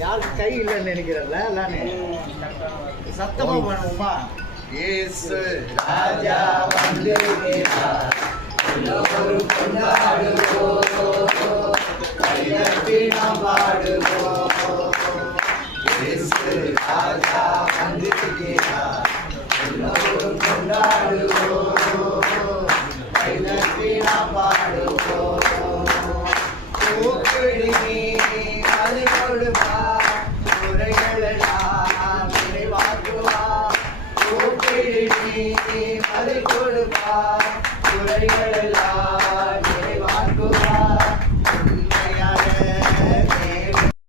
யாருக்கு கை இல்லைன்னு நினைக்கிறல்ல எல்லாமே சத்தமா பண்ணுவோமா? இயேசு ராஜா வந்திருக்கிறார், எல்லோரும் கொண்டாடுவோம், கைதட்டி நாம் பாடுவோம். இயேசு ராஜா வந்திருக்கிறார், எல்லோரும் கொண்டாடுவோம், கைதட்டி நாம் பாடுவோம். கூப்பிடு நீ அது கொடுப்பா, குறைகளெல்லாம் நிறைவாக்குவா. கூப்பிடு நீ அது கொடுப்பா, குறைகளெல்லாம்